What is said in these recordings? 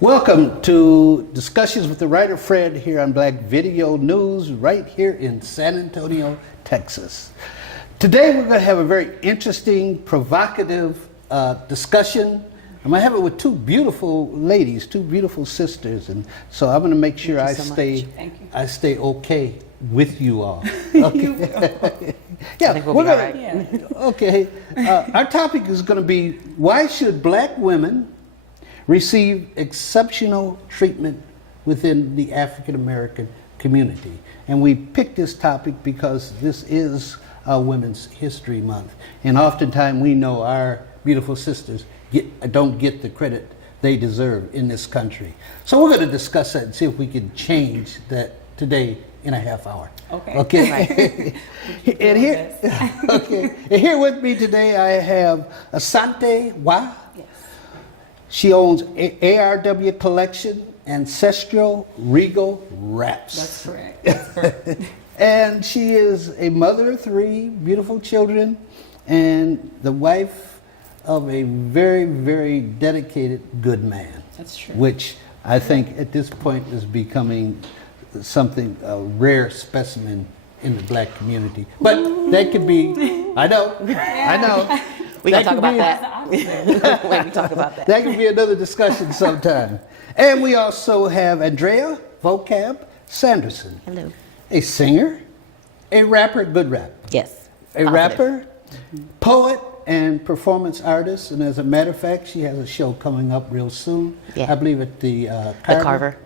Welcome to Discussions with the Writer Fred here on Black Video News right here in San Antonio, Texas. Today we're going to have a very interesting, provocative discussion. I'm going to have it with two beautiful ladies, two beautiful sisters, and so I'm going to make sure I stay okay with you all. Okay. Yeah, I think we'll be all right. Yeah. Okay. Our topic is going to be, why should black women receive exceptional treatment within the African American community? And we picked this topic because this is Women's History Month, and oftentimes we know our beautiful sisters don't get the credit they deserve in this country. So we're going to discuss that and see if we can change that today in a half hour. Okay. Right. And here with me today I have Asantewaa. Yes. She owns ARW Collection, Ancestral Regal Wraps. That's correct. That's correct. And she is a mother of three beautiful children and the wife of a very, very dedicated good man. That's true. Which I think at this point is becoming something, a rare specimen in the black community. But that could be, I know. We can talk about that. When we talk about that. That could be another discussion sometime. And we also have Andrea, Vocab, Sanderson. Hello. A singer, a rapper, good rap. Yes. A rapper, poet, and performance artist. And as a matter of fact, she has a show coming up real soon. Yeah. I believe at the Carver.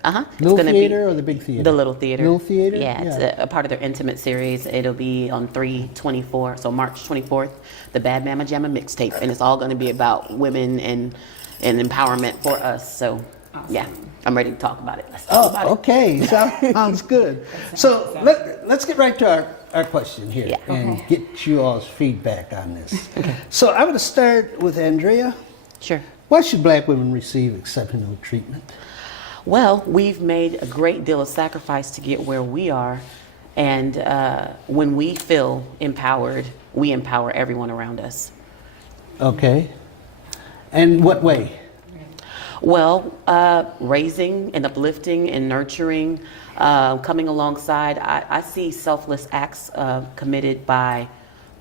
Little Theater or the Big Theater? The Little Theater. Little Theater? Yeah, it's a part of their intimate series. It'll be on 3/24, so March 24th, the Bad Mama Jamma mixtape. And it's all going to be about women and empowerment for us. So, yeah, I'm ready to talk about it. Let's talk about it. Okay. Sounds good. So let's get right to our question here and get you all's feedback on this. Okay. So I'm going to start with Andrea. Sure. Why should black women receive exceptional treatment? Well, we've made a great deal of sacrifice to get where we are. And when we feel empowered, we empower everyone around us. Okay. And what way? Well, raising and uplifting and nurturing, coming alongside. I see selfless acts committed by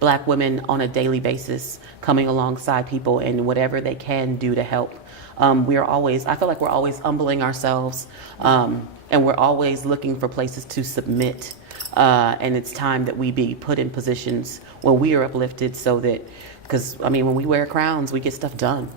black women on a daily basis, coming alongside people and whatever they can do to help. I feel like we're always humbling ourselves, and we're always looking for places to submit. And it's time that we be put in positions where we are uplifted so that, because, I mean, when we wear crowns, we get stuff done.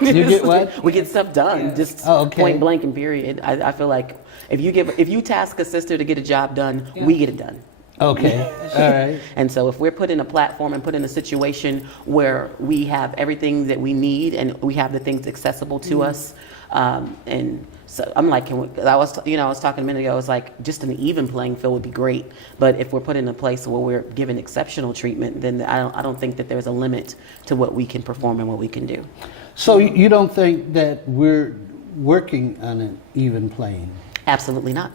You get what? We get stuff done, just point blank and period. I feel like if you task a sister to get a job done, we get it done. Okay, all right. And so if we're put in a platform and put in a situation where we have everything that we need and we have the things accessible to us, and so I'm like, I was talking a minute ago, I was like, just an even playing field would be great. But if we're put in a place where we're given exceptional treatment, then I don't think that there's a limit to what we can perform and what we can do. So you don't think that we're working on an even plane? Absolutely not.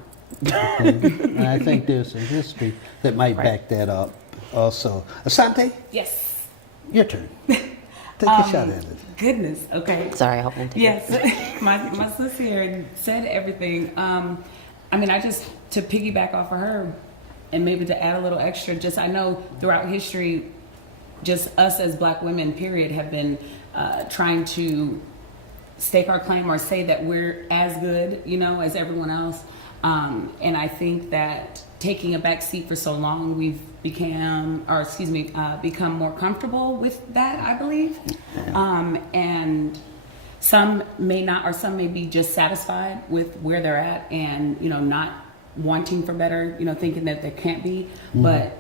And I think there's some history that might back that up also. Asante? Yes. Your turn. Take a shot at it. Goodness, okay. Sorry, I hope I'm taking Yes, my sister here said everything. I mean, to piggyback off of her and maybe to add a little extra, I know throughout history, just us as black women, period, have been trying to stake our claim or say that we're as good, as everyone else. And I think that taking a back seat for so long, we've become more comfortable with that, I believe. And some may not, or some may be just satisfied with where they're at and, not wanting for better, thinking that there can't be. Mm-hmm. But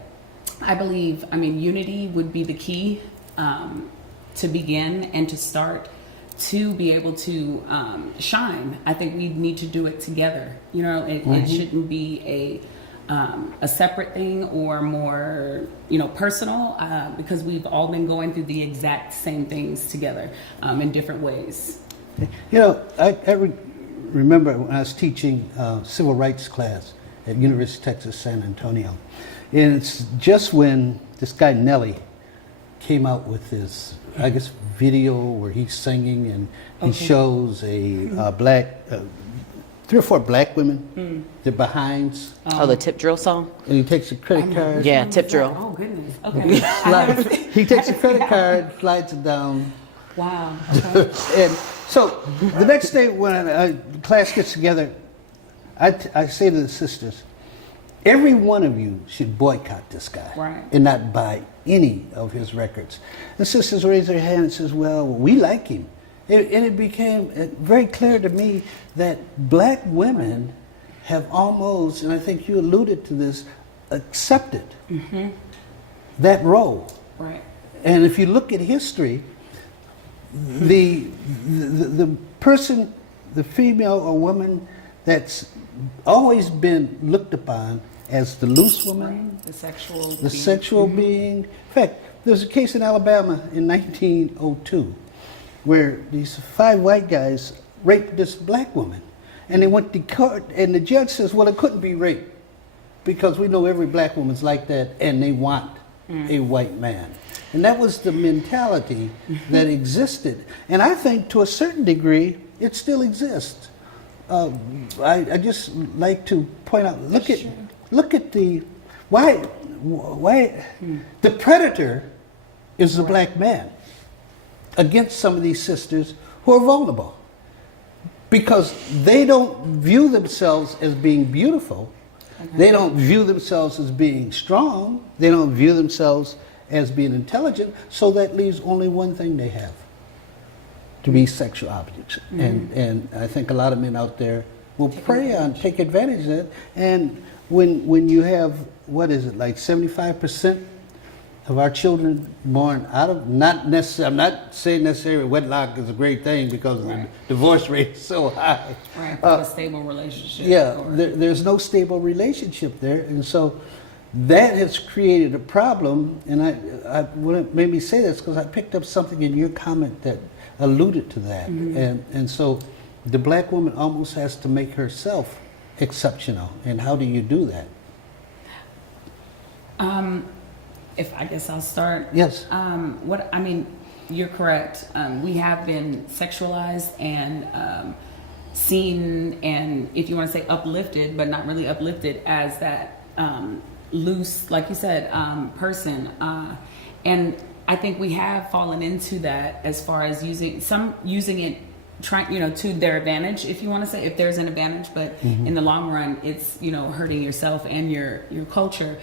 I believe, unity would be the key to begin and to start to be able to shine. I think we need to do it together. It shouldn't be a separate thing or more, personal, because we've all been going through the exact same things together in different ways. I remember when I was teaching civil rights class at University of Texas, San Antonio, and it's just when this guy Nelly came out with this, I guess, video where he's singing and he shows a black, 3 or 4 black women, they're behinds, Oh, the tip drill song? and he takes a credit card. Yeah, tip drill. Oh goodness. Okay. He takes a credit card, slides it down. Wow. Okay. And so the next day when a class gets together, I say to the sisters, every one of you should boycott this guy Right. and not buy any of his records. The sisters raise their hand and says, well, we like him. And it became very clear to me that black women have almost, and I think you alluded to this, accepted that role. Right. And if you look at history, the person, the female or woman that's always been looked upon as the loose woman, The sexual. the sexual being. In fact, there was a case in Alabama in 1902 where these 5 white guys raped this black woman. And they went to court, and the judge says, well, it couldn't be rape because we know every black woman's like that and they want a white man. And that was the mentality that existed. And I think to a certain degree, it still exists. I just like to point out, look at the, why the predator is the black man against some of these sisters who are vulnerable. Because they don't view themselves as being beautiful. They don't view themselves as being strong. They don't view themselves as being intelligent. So that leaves only one thing they have, to be sexual objects. And I think a lot of men out there will take advantage of that. And when you have, what is it, like 75% of our children born out of, not necessarily, I'm not saying necessarily wedlock is a great thing because the divorce rate is so high. Right. A stable relationship. Yeah, or- there's no stable relationship there. And so that has created a problem. And what made me say this because I picked up something in your comment that alluded to that. And so the black woman almost has to make herself exceptional. And how do you do that? If I guess I'll start. Yes. You're correct. We have been sexualized and seen, and if you want to say uplifted, but not really uplifted as that loose, like you said, person. And I think we have fallen into that as far as using it, trying, to their advantage, if you want to say, if there's an advantage, but in the long run, it's, hurting yourself and your culture.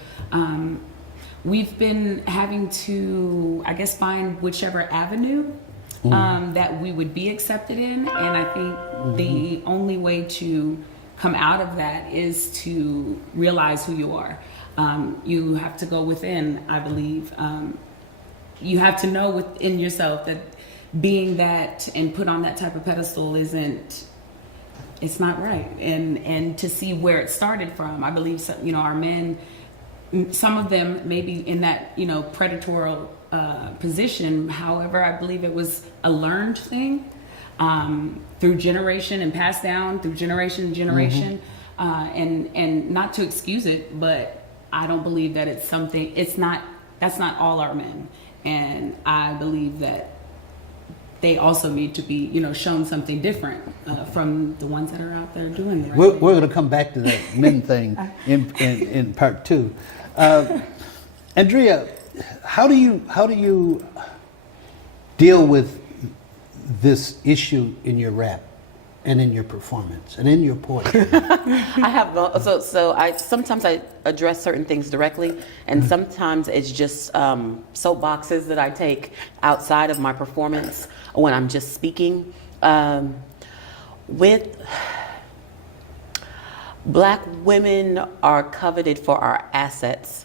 We've been having to, I guess, find whichever avenue that we would be accepted in. And I think the only way to come out of that is to realize who you are. You have to go within, I believe. You have to know within yourself that being that and put on that type of pedestal it's not right. And to see where it started from. I believe, our men, some of them maybe in that, predatory position. However, I believe it was a learned thing through generation and passed down through generation to generation. And not to excuse it, but I don't believe that it's something, that's not all our men. And I believe that they also need to be, shown something different from the ones that are out there doing the right We're thing. going to come back to that men thing in part 2. Andrea, how do you deal with this issue in your rap and in your performance and in your poetry? I have sometimes I address certain things directly, and sometimes it's just soapboxes that I take outside of my performance when I'm just speaking. With Black women are coveted for our assets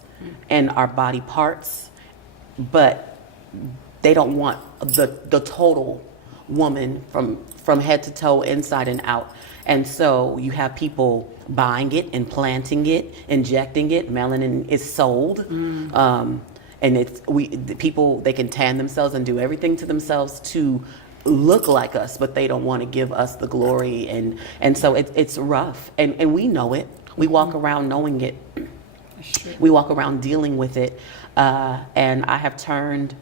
and our body parts, but they don't want the total woman from head to toe, inside and out. And so you have people buying it, implanting it, injecting it. Melanin is sold. And the people, they can tan themselves and do everything to themselves to look like us, but they don't want to give us the glory. And so it's rough. And we know it. We walk around knowing it. We walk around dealing with it. And I have turned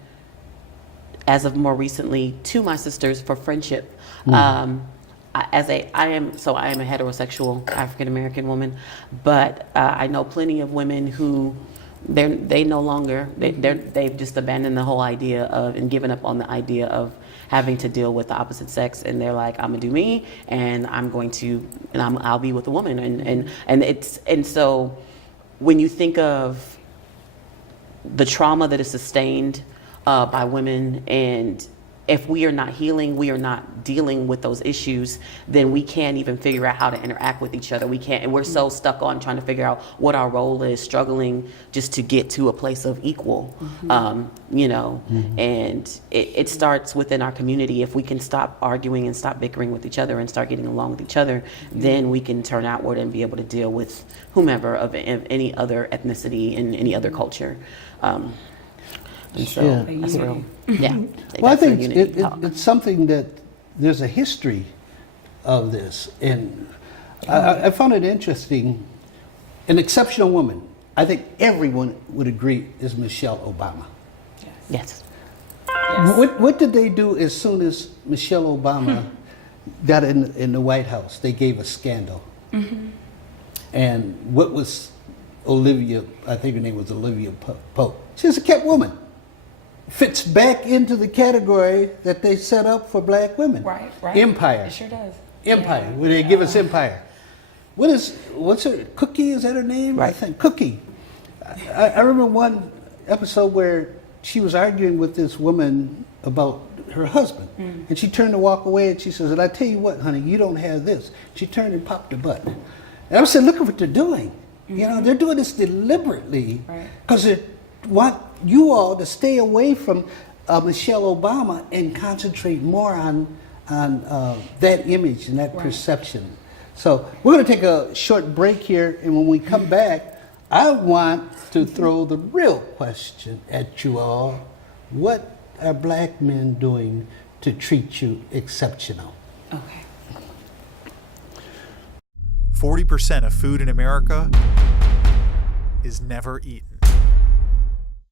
as of more recently, to my sisters for friendship. I am a heterosexual African American woman, but I know plenty of women who they've just abandoned the whole idea of and given up on the idea of having to deal with the opposite sex, and they're like, I'm gonna do me, and I'll be with a woman, and so when you think of the trauma that is sustained by women, and if we are not healing, we are not dealing with those issues, then we can't even figure out how to interact with each other. We can't, and we're so stuck on trying to figure out what our role is, struggling just to get to a place of equal, and it starts within our community. If we can stop arguing and stop bickering with each other and start getting along with each other, then we can turn outward and be able to deal with whomever of any other ethnicity and any other culture. And so that's real. Yeah. Well, I think it's something that there's a history of this. And I found it interesting. An exceptional woman, I think everyone would agree, is Michelle Obama. Yes. What did they do as soon as Michelle Obama got in the White House? They gave a scandal. And what was Olivia, I think her name was Olivia Pope. She was a kept woman. Fits back into the category that they set up for black women. Right. Empire. It sure does. Empire. Where they give us empire. What's her, Cookie, is that her name? Right. I think Cookie. I remember one episode where she was arguing with this woman about her husband. And she turned to walk away and she says, and I tell you what, honey, you don't have this. She turned and popped her butt. And I said, look at what they're doing. You know, they're doing this deliberately because they want you all to stay away from Michelle Obama and concentrate more on that image and that perception. So we're going to take a short break here, and when we come back, I want to throw the real question at you all. What are black men doing to treat you exceptional? Okay. 40% of food in America is never eaten.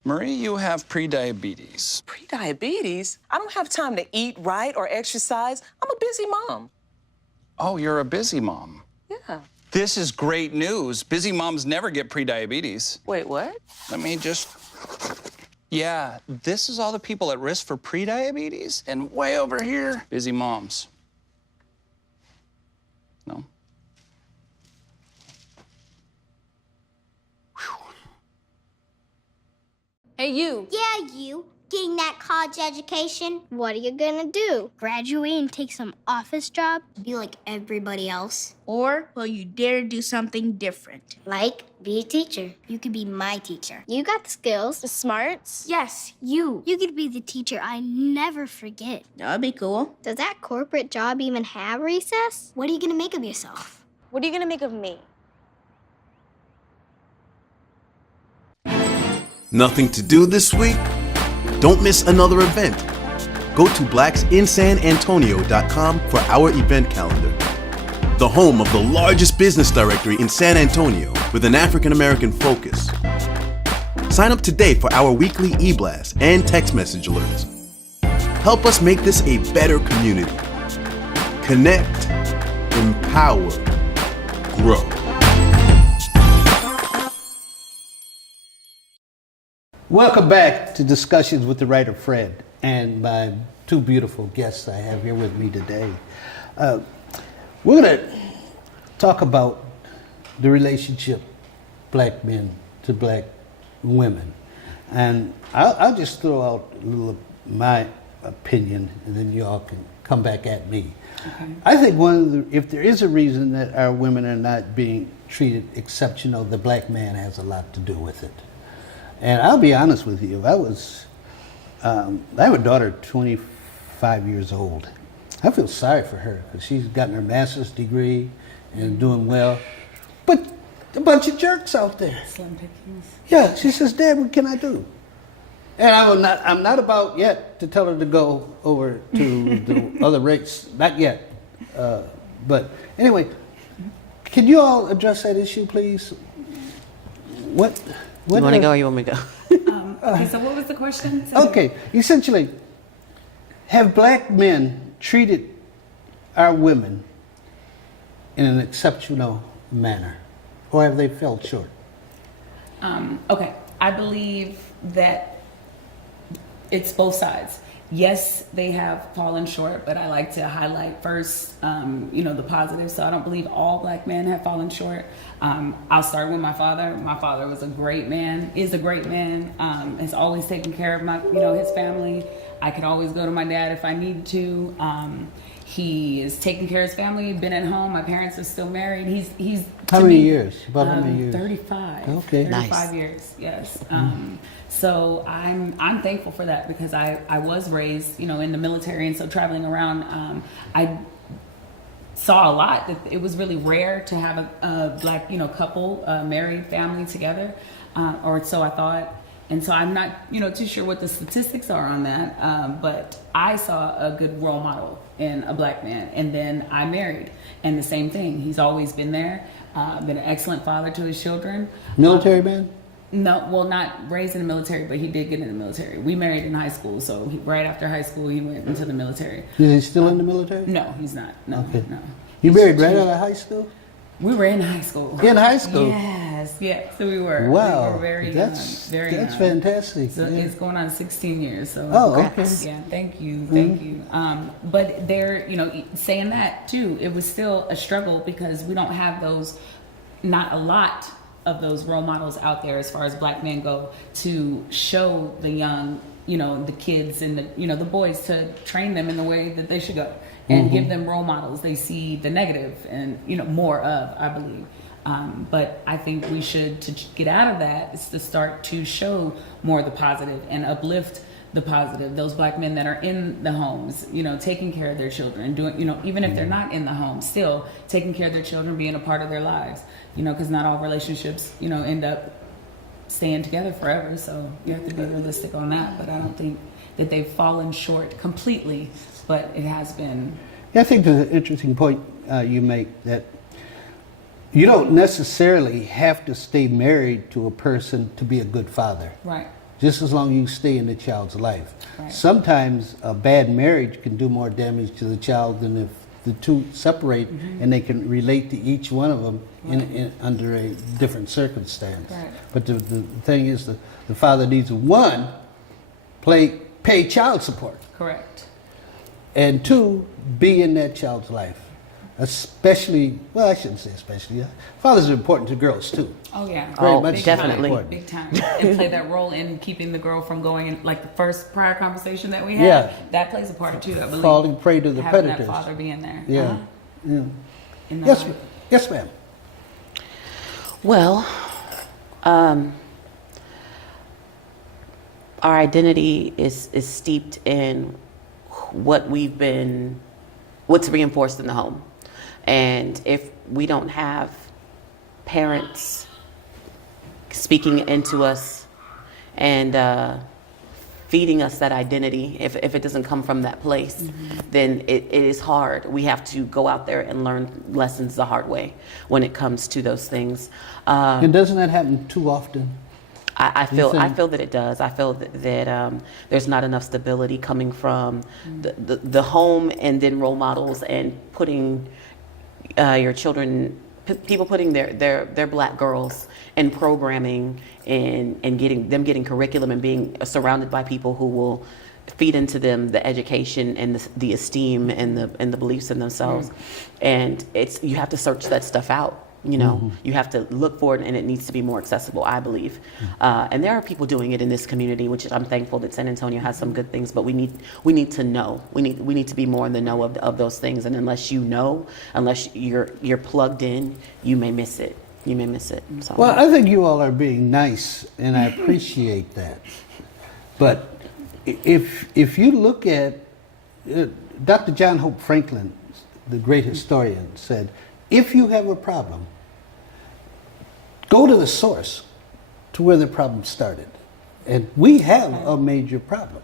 Marie, you have prediabetes. Prediabetes? I don't have time to eat right or exercise. I'm a busy mom. Oh, you're a busy mom. Yeah. This is great news. Busy moms never get prediabetes. Wait, what? Let me just... Yeah, this is all the people at risk for prediabetes, and way over here, busy moms. No? Hey, you. Yeah, you. Getting that college education? What are you gonna do? Graduate and take some office job? Be like everybody else? Or will you dare do something different? Like, be a teacher. You could be my teacher. You got the skills. The smarts? Yes, you. You could be the teacher I never forget. That'd be cool. Does that corporate job even have recess? What are you gonna make of yourself? What are you gonna make of me? Nothing to do this week? Don't miss another event. Go to blacksinsanantonio.com for our event calendar. The home of the largest business directory in San Antonio with an African American focus. Sign up today for our weekly e-blast and text message alerts. Help us make this a better community. Connect, empower, grow. Welcome back to Discussions with the Writer Fred and my two beautiful guests I have here with me today. We're going to talk about the relationship black men to black women. And I'll just throw out a little of my opinion, and then you all can come back at me. Okay. I think if there is a reason that our women are not being treated exceptional, the black man has a lot to do with it. And I'll be honest with you, I have a daughter 25 years old. I feel sorry for her because she's gotten her master's degree and doing well. But a bunch of jerks out there. Slim pickings. Yeah, she says, Dad, what can I do? And I'm not about yet to tell her to go over to the other race, not yet. But anyway, can you all address that issue, please? You want to go or you want me to go? Okay, so what was the question? Okay, essentially, Have black men treated our women in an exceptional manner, or have they fell short? Okay, I believe that it's both sides. Yes, they have fallen short, but I like to highlight first, the positive. So I don't believe all black men have fallen short. I'll start with my father. My father was a great man, is a great man, has always taken care of his family. I could always go to my dad if I needed to. He is taking care of his family, been at home. My parents are still married. He's How many years? About how many years? 35. Okay. 35 Nice. years, yes. So I'm thankful for that because I was raised, in the military, and so traveling around, I saw a lot. That it was really rare to have a black, couple, married family together, or so I thought. And so I'm not, too sure what the statistics are on that, but I saw a good role model in a black man. And then I married, and the same thing. He's always been there, been an excellent father to his children. Military man? No, well, not raised in the military, but he did get in the military. We married in high school, so right after high school, he went into the military. Is he still in the military? No, he's not. No, Okay. no. You married right out of high school? We were in high school. In high school? Yes, yeah. So we were. Wow. We were very that's young. Very that's young. fantastic. So yeah. it's going on 16 years. So Oh, congrats. okay. Yeah, thank you, thank you. But there, saying that too, it was still a struggle because we don't have those, not a lot of those role models out there as far as black men go to show the young, the kids and the boys to train them in the way that they should go and give them role models. They see the negative and more of, I believe. But I think we should, to get out of that, is to start to show more of the positive and uplift the positive. Those black men that are in the homes, taking care of their children, doing, even if they're not in the home, still taking care of their children, being a part of their lives, because not all relationships, end up staying together forever. So you have to be realistic on that. But I don't think that they've fallen short completely, but it has been. Yeah, I think there's an interesting point you make that you don't necessarily have to stay married to a person to be a good father. Right. Just as long as you stay in the child's life. Right. Sometimes a bad marriage can do more damage to the child than if the two separate and they can relate to each one of them under a different circumstance. Right. But the thing is, the father needs to, one, pay child support, Correct. and two, be in that child's life. Especially, well, I shouldn't say especially. Fathers are important to girls too. Oh yeah. Very Oh, much definitely. important. Big time. And play that role in keeping the girl from going in, like the first prior conversation that we had. Yeah. That plays a part too, I believe. Falling prey to the having predators. that father being there. Yeah, Uh-huh. yeah. In the Yes, life. yes, ma'am. Well, our identity is steeped in what's reinforced in the home. And if we don't have parents speaking into us and feeding us that identity, if it doesn't come from that place, then it is hard. We have to go out there and learn lessons the hard way when it comes to those things. And doesn't that happen too often? I feel think? that it does. I feel that there's not enough stability coming from the home, and then role models, and putting your children, people putting their black girls in programming and getting curriculum and being surrounded by people who will feed into them the education and the esteem and the beliefs in themselves. And you have to search that stuff out. You have to look for it, and it needs to be more accessible, I believe. And there are people doing it in this community, which I'm thankful that San Antonio has some good things. But we need to know. We need to be more in the know of those things. And unless you're plugged in, you may miss it. So. Well, I think you all are being nice, and I appreciate that. But if you look at Dr. John Hope Franklin, the great historian, said, if you have a problem, go to the source, to where the problem started. And we have a major problem.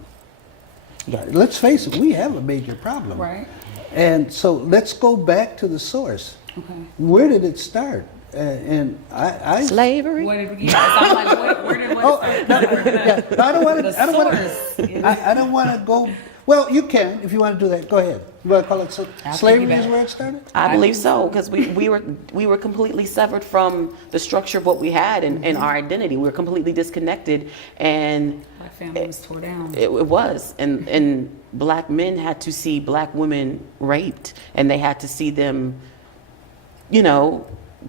Let's face it, we have a major problem. Right. And so let's go back to the source. Okay. Where did it start? And I Slavery. What did we? I'm like, where did what start? I don't want to. The source. I don't want to go Well, you can if you want to do that. Go ahead. You want to call it slavery piggyback. is where it started? I believe so, because we were completely severed from the structure of what we had and our identity. We were completely disconnected, and My family was tore down. it was. And black men had to see black women raped, and they had to see them,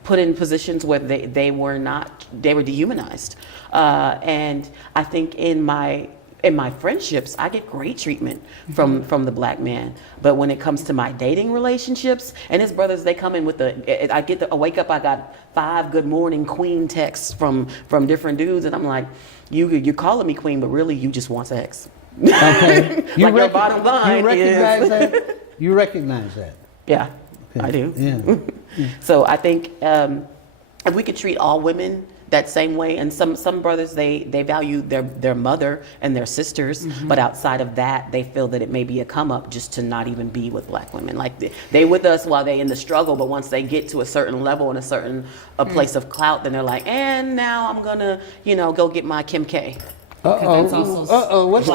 put in positions where they were dehumanized. And I think in my friendships, I get great treatment from the black man. But when it comes to my dating relationships, and his brothers, they come in with I wake up, I got 5 good morning queen texts from different dudes, and I'm like, you're calling me queen, but really you just want sex. Okay. Your bottom line you recognize is... that? You recognize that? Yeah, Okay. I do. Yeah. So I think if we could treat all women that same way, and some brothers, they value their mother and their sisters, but outside of that, they feel that it may be a come up just to not even be with black women. Like they with us while they in the struggle, but once they get to a certain level and a place of clout, then they're like, and now I'm gonna go get my Kim K. That's also What's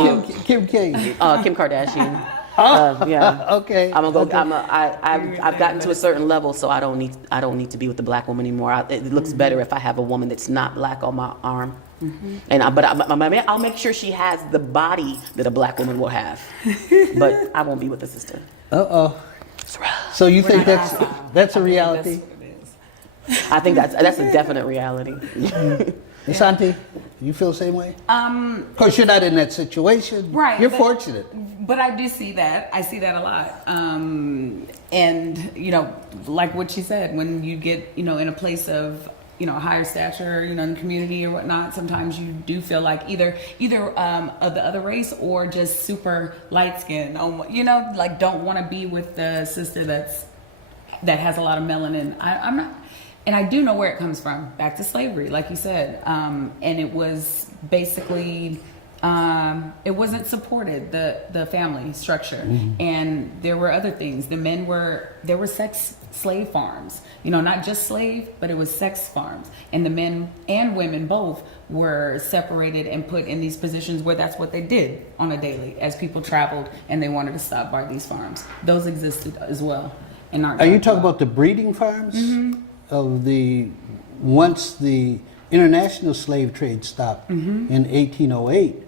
Kim K? Kim Kardashian. Yeah. Okay. I'm gonna go. I've gotten to a certain level, so I don't need to be with the black woman anymore. It looks better if I have a woman that's not black on my arm, but I'll make sure she has the body that a black woman will have, but I won't be with the sister. So you think that's a reality? I think that's a definite reality. Asante, you feel the same way? Of course, you're not in that situation. Right. You're fortunate. But I do see that. I see that a lot. And, like what she said, when you get, in a place of, higher stature, in the community or whatnot, sometimes you do feel like either of the other race or just super light skin, like don't want to be with the sister that has a lot of melanin. I'm not. And I do know where it comes from, back to slavery, like you said. And it was basically, it wasn't supported, the family structure. And there were other things. There were sex slave farms, not just slave, but it was sex farms. And the men and women both were separated and put in these positions where that's what they did on a daily as people traveled and they wanted to stop by these farms. Those existed as well. Are you talking about the breeding farms? Of once the international slave trade stopped in 1808,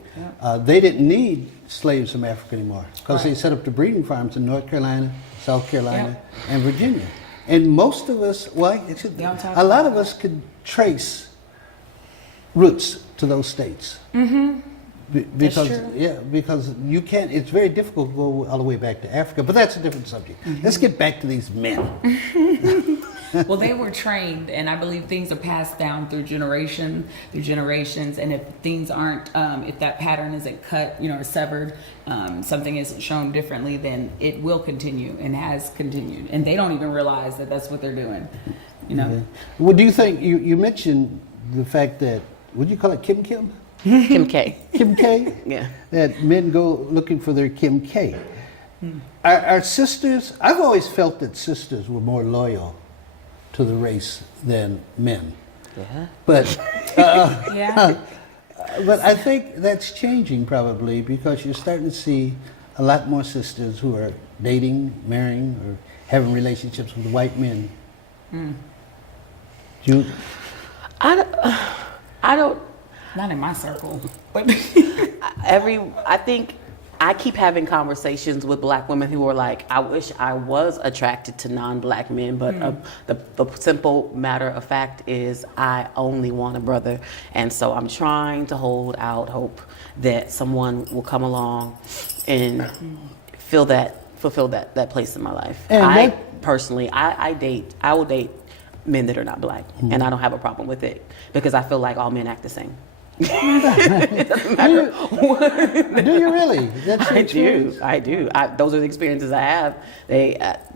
they didn't need slaves from Africa anymore because they set up the breeding farms in North Carolina, South Carolina, and Virginia. And most of us, a lot of us could trace roots to those states. Because you can't. It's very difficult to go all the way back to Africa, but that's a different subject. Let's get back to these men. Well, they were trained, and I believe things are passed down through generations, and if things aren't, if that pattern isn't cut, or severed, something isn't shown differently, then it will continue and has continued, and they don't even realize that that's what they're doing. Well, do you think you mentioned the fact that would you call it Kim K? Kim K. Kim K? Yeah. That men go looking for their Kim K. Our sisters, I've always felt that sisters were more loyal to the race than men. Yeah. But Yeah. but I think that's changing probably because you're starting to see a lot more sisters who are dating, marrying, or having relationships with white men. I don't. Not in my circle, but I think I keep having conversations with black women who are like, I wish I was attracted to non-black men, but the simple matter of fact is I only want a brother. And so I'm trying to hold out hope that someone will come along and fulfill that place in my life. And personally, I will date men that are not black, and I don't have a problem with it because I feel like all men act the same. It doesn't matter. Do you really? That's your experience? I do. Those are the experiences I have.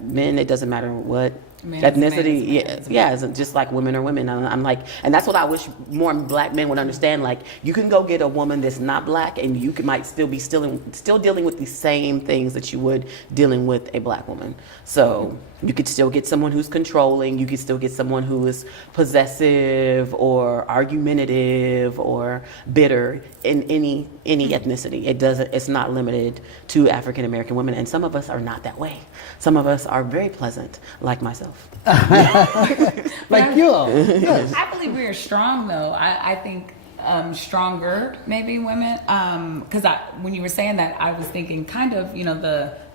men, it doesn't matter what Man is a man is a ethnicity. man Yeah, is a man. yeah, it's just like women are women. I'm like, and that's what I wish more black men would understand. Like, you can go get a woman that's not black, and you might still be still dealing with the same things that you would dealing with a black woman. So you could still get someone who's controlling. You could still get someone who is possessive or argumentative or bitter in any ethnicity. It's not limited to African American women, and some of us are not that way. Some of us are very pleasant, like myself. Like you all. Yes. I believe we are strong, though. I think stronger, maybe women. Because when you were saying that, I was thinking kind of,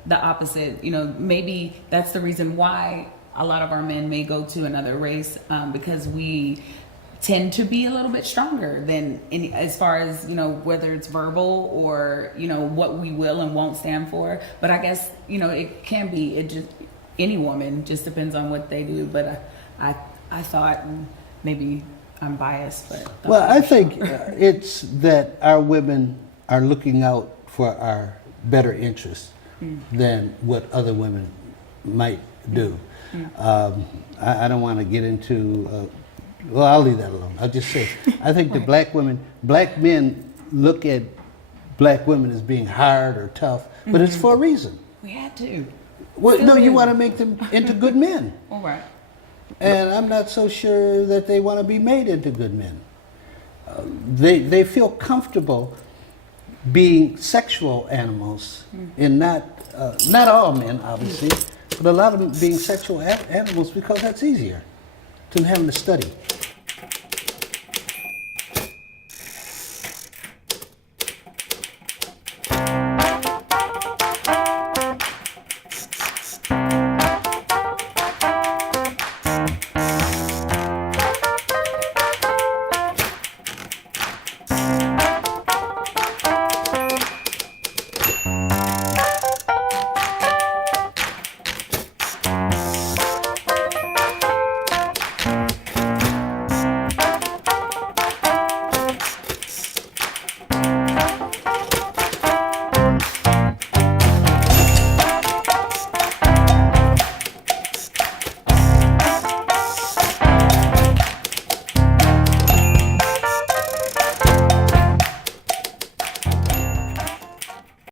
the opposite. Maybe that's the reason why a lot of our men may go to another race, because we tend to be a little bit stronger than as far as whether it's verbal or what we will and won't stand for. But I guess it can be any woman, just depends on what they do. But I thought, and maybe I'm biased, but Well, I think it's that our women are looking out for our better interests than what other women might do. I don't want to get into. Well, I'll leave that alone. I'll just say, I think the black men look at black women as being hard or tough, but it's for a reason. we had to. Well, Still no, you do. want to make them into good men. All right. And I'm not so sure that they want to be made into good men. They feel comfortable being sexual animals, and not all men, obviously, but a lot of them being sexual animals because that's easier than having to study.